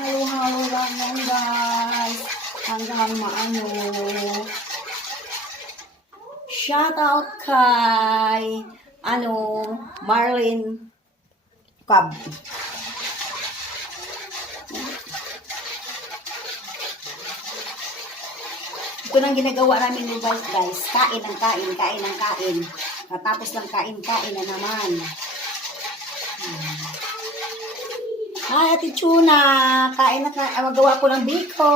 Halo-halo lang yan guys. Hanggang maano. Shout out kay Marlin Cab. Ito nang ginagawa namin ni guys. Kain ng kain, kain ng kain. Tapos ng kain-kain na naman. Hi, Ate Tuna. Kain na kain. Magawa ko ng biko.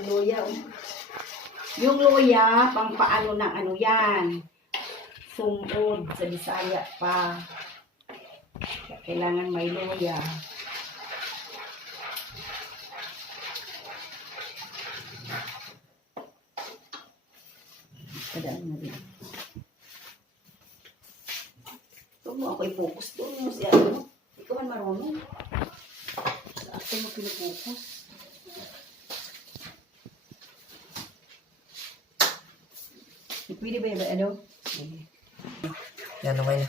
Luya. Yung luya, pang paano ng ano yan. Sumod sa Bisaya pa. Kailangan may luya. Kadaan na rin. Huwag mo ako i-focus doon mo siya. Ikaw man marunong. Sa akin mo pinipokus. Pwede ba yung ano? Yan, okay na.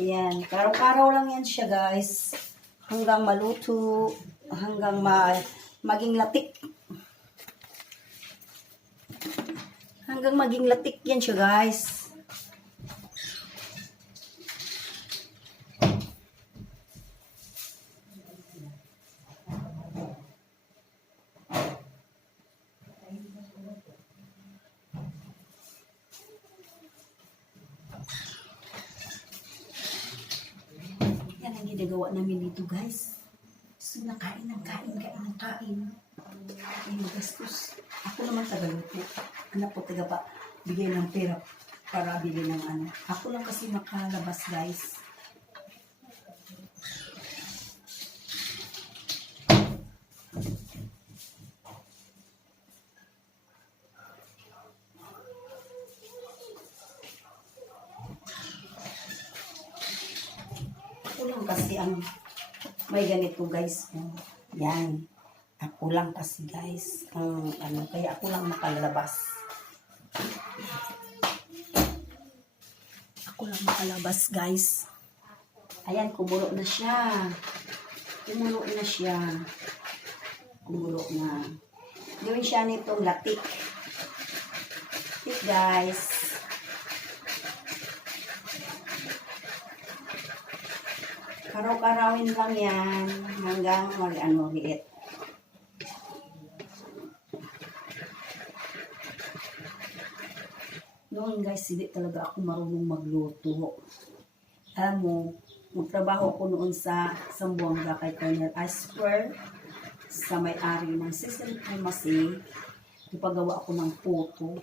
Ayan. Karaw-karaw lang yan siya guys. Hanggang maluto. Hanggang maging latik. Hanggang maging latik yan siya guys. Yan ang ginagawa namin dito guys. So nakain ng kain. Ay magastos. Ako naman tagaluto. Anak po taga pa bigay ng pera para bili ng ano. Ako lang kasi makalabas guys. Ako lang kasi ang may ganito guys. Yan. Ako lang kasi guys. Kaya ako lang makalabas. Ako lang makalabas guys. Ayan, kumulo na siya. Kumulo na siya. Kumulo na. Gawin siya nitong latik. Latik guys. Karaw-karawin lang yan hanggang liit. Noon guys, hindi talaga ako marunong magluto. Alam mo, magtrabaho ko noon sa Zamboanga kay Colonel Asper sa may-ari ng Cecil Pharmacy. Ipagawa ako ng puto.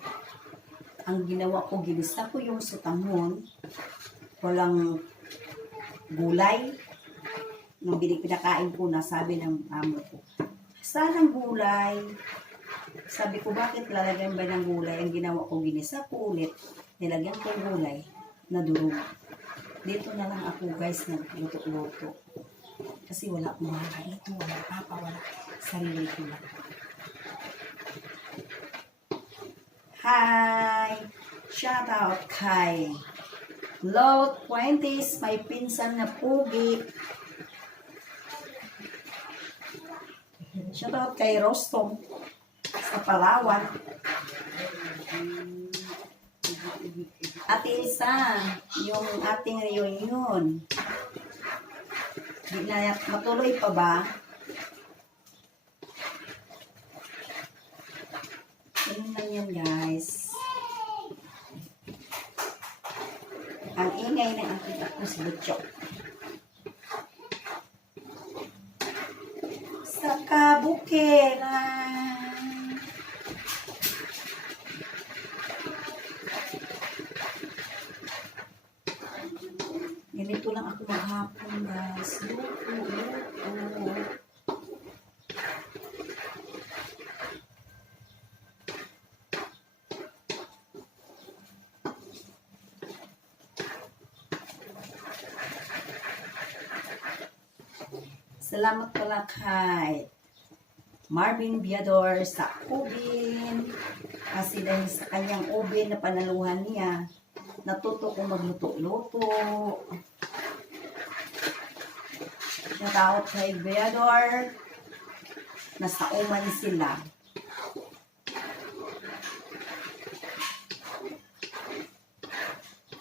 Ang ginawa ko, ginisa ko yung sutamon. Walang gulay. Nung pinakain ko na, sabi ng amo ko, saan gulay? Sabi ko, bakit lalagyan ba ng gulay? Ang ginawa ko, ginisa ko ulit. Nilagyan ko yung gulay na durog. Dito na lang ako guys, nagluto-luto. Kasi wala akong mga ito, wala papa, wala sarili ko lang. Hi! Shout out kay Low 20s, may pinsan na pugi. Shout out kay Rostom sa Palawan. Ate Elsa, yung ating reunion. Di na matuloy pa ba? Ganun lang yan guys. Ang ingay ng aking ako si Butchok. Sa kabukiran. Ganito lang ako maghapon guys. Luto. Salamat pala kay Marvin Viador sa ubin. Kasi dahil sa kanyang ubin na panaluhan niya, natuto ko magluto-luto. Shout out kay Viador. Nasa Oman sila.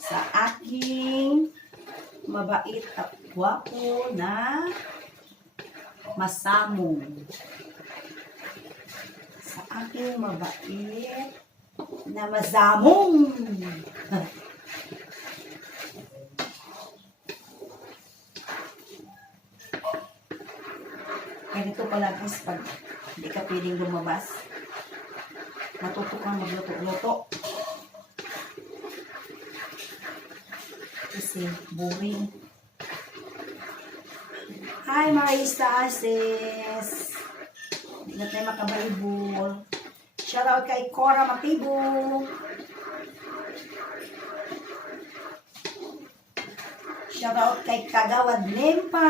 Sa aking mabait at gwapo na masamong. Sa aking mabait na masamong. Ganito pala guys, pag hindi ka pwedeng lumabas, matuto kang magluto-luto. Kasi boring. Hi Marisa sis! Hindi na tayo makabalibol. Shoutout kay Cora Matibo. Shoutout kay Kagawad Lempa,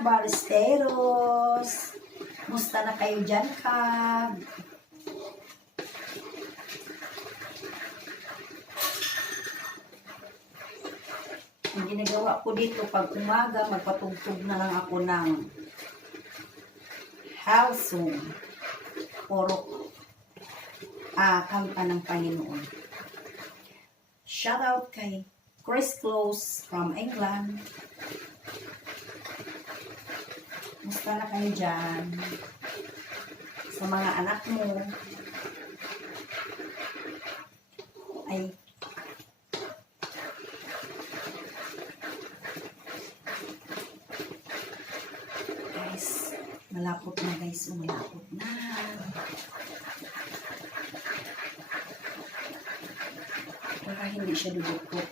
Baristeros. Musta na kayo dyan, Kag? Ang ginagawa ko dito, pag umaga, magpatugtog na lang ako ng house song. Puro kanta ng Panginoon. Shoutout kay Chris Close from England. Musta na kayo dyan? Sa mga anak mo. Ay, guys, malapot na guys. Malapot na. Para hindi siya dudukot.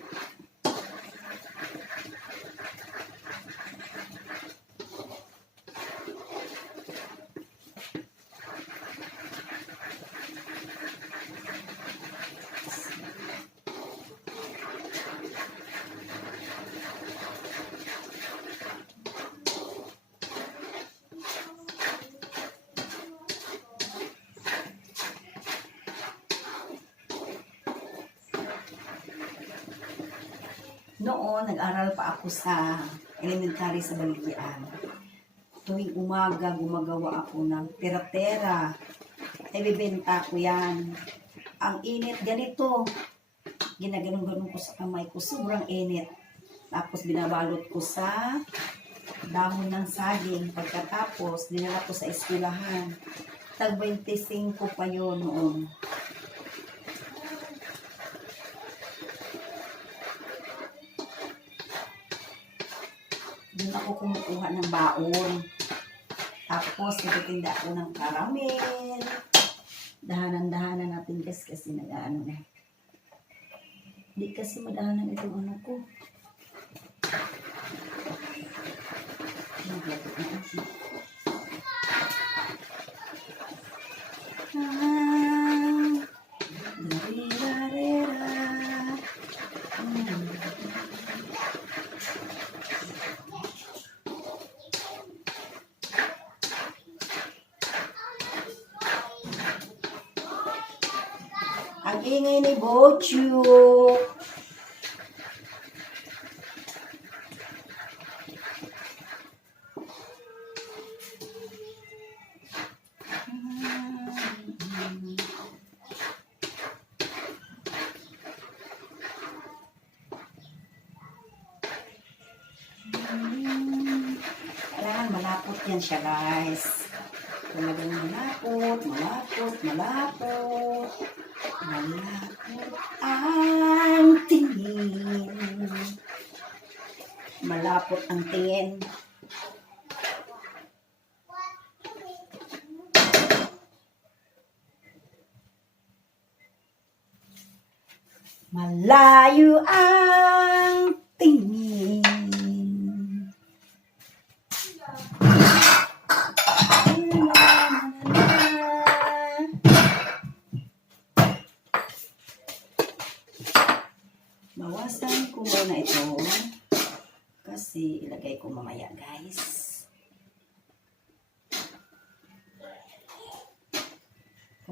Noon, nag-aral pa ako sa elementary sa Baligyan. Tuwing umaga, gumagawa ako ng tera-tera. Ay, bibenta ko yan. Ang init, ganito. Ginaganon-ganon ko sa kamay ko. Sobrang init. Tapos, binabalot ko sa dahon ng saging. Pagkatapos, dinala ko sa eskwelahan. Tag 25 pa yun noon. Doon ako kumukuha ng baon. Tapos, nagtitinda ako ng caramel. Dahanan-dahanan natin kasi nag-ano na. Hindi kasi madahanan itong ano ko. Naglatot na ako. Ang ingay ni Bochu. Kailangan malapot yan siya, guys. Talagang malapot, malapot, malapot. Malapot ang tingin. Malapot ang tingin. Malayo ang tingin. Bawasan ko muna ito kasi ilagay ko mamaya, guys.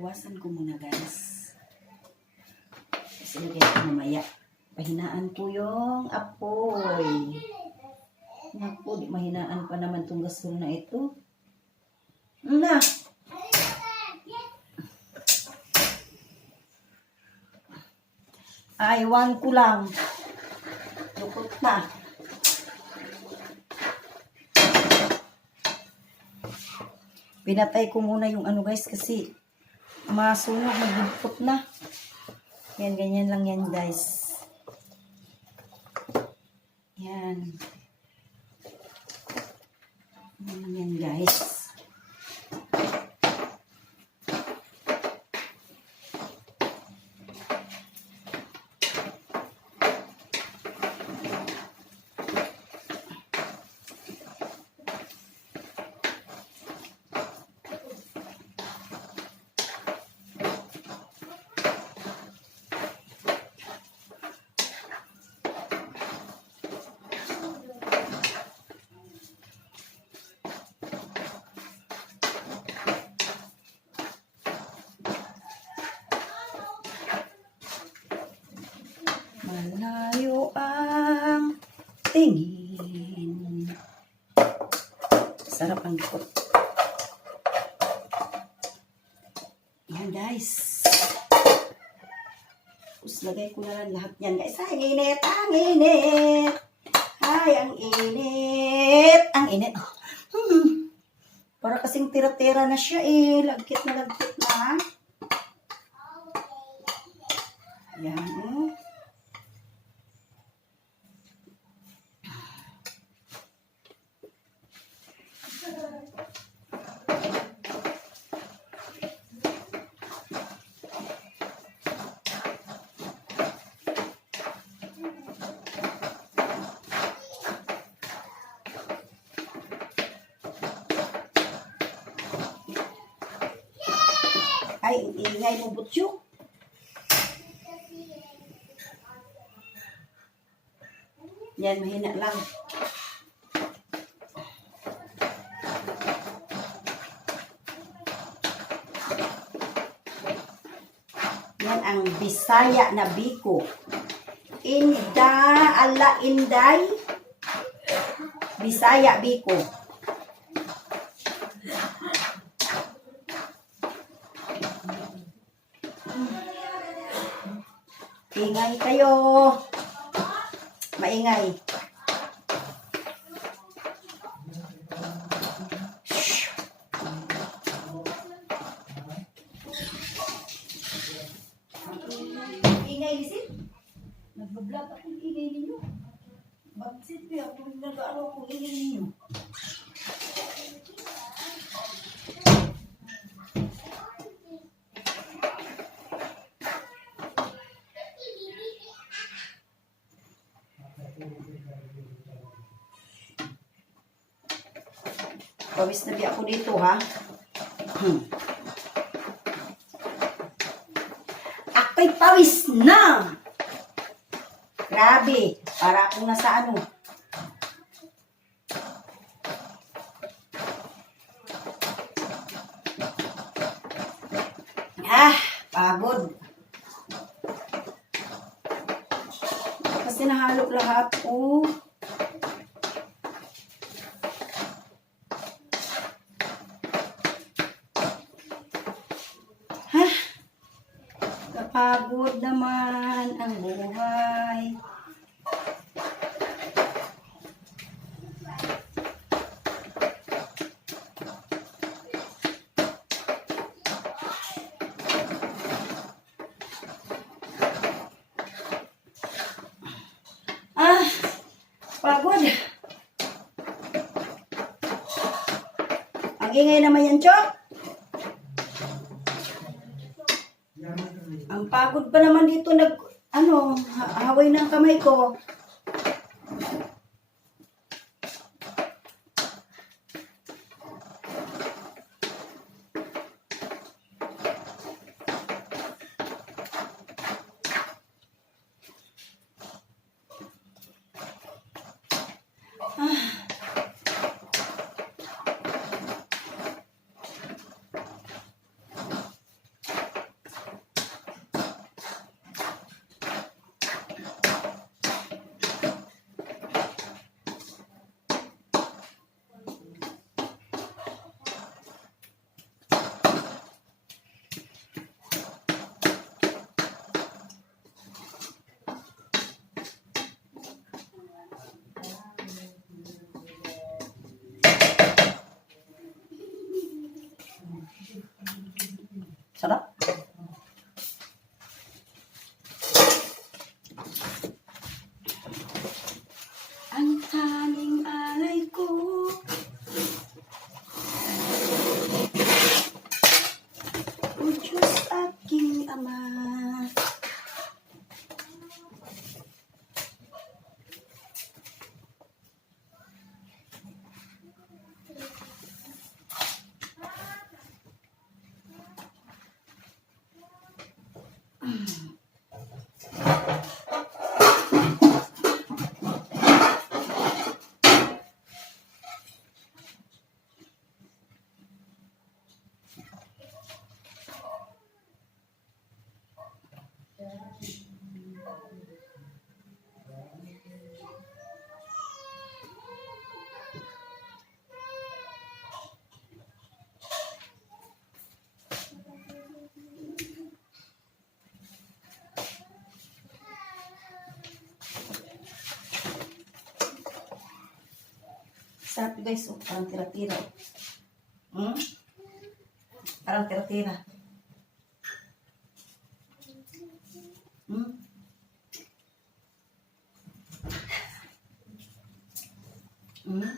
babawasan ko muna guys. Kasi lagay ko mamaya. Pahinaan ko yung apoy. Naku, di mahinaan pa naman itong gasol na ito. Na! Aywan ko lang. Lukot na. Pinatay ko muna yung ano guys kasi masunog, magbugkot na. Yan, ganyan lang yan guys. Yan. Yan lang yan guys. Malayo ang tingin. Sarap ang likod. Yan guys. Tapos lagay ko na lang lahat yan guys. Ay, ang init, ang init. Ay, ang init. Ang init. Para kasing tira-tira na siya eh. Lagkit na lagkit na. Yan oh. Ay, ingay mo butyok. Yan, mahina lang. Yan ang bisaya na biko. Inday. Bisaya biko. Ingay kayo. Maingay. Ingay lisit. Nag-vlog akong ingay ninyo. Bakit ako nag-ano akong ingay ninyo? Pawis na di ako dito, ha? Ako'y pawis na! Grabe, para akong nasa ano. Pagod. Kasi nahalo lahat, oh. Napagod naman ang buhay. Pagod. Ang ingay naman yan, Chok. Ang pagod pa naman dito haway ng kamay ko. Sarap guys, oh, parang tira-tira. Oh. Hmm? Parang tira-tira. Hmm? Hmm?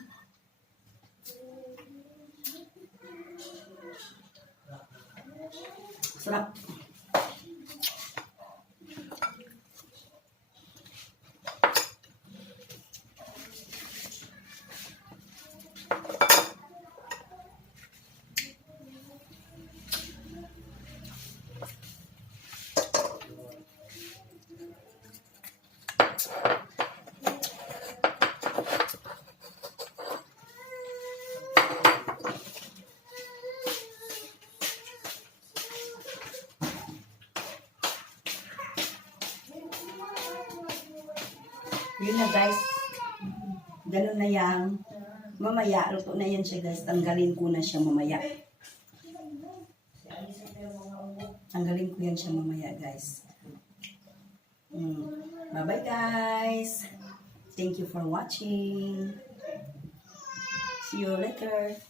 Sarap. Yun na guys. Ganun na yan. Mamaya, luto na yan siya guys. Tanggalin ko na siya mamaya. Tanggalin ko yan siya mamaya guys. Bye-bye guys. Thank you for watching. See you later.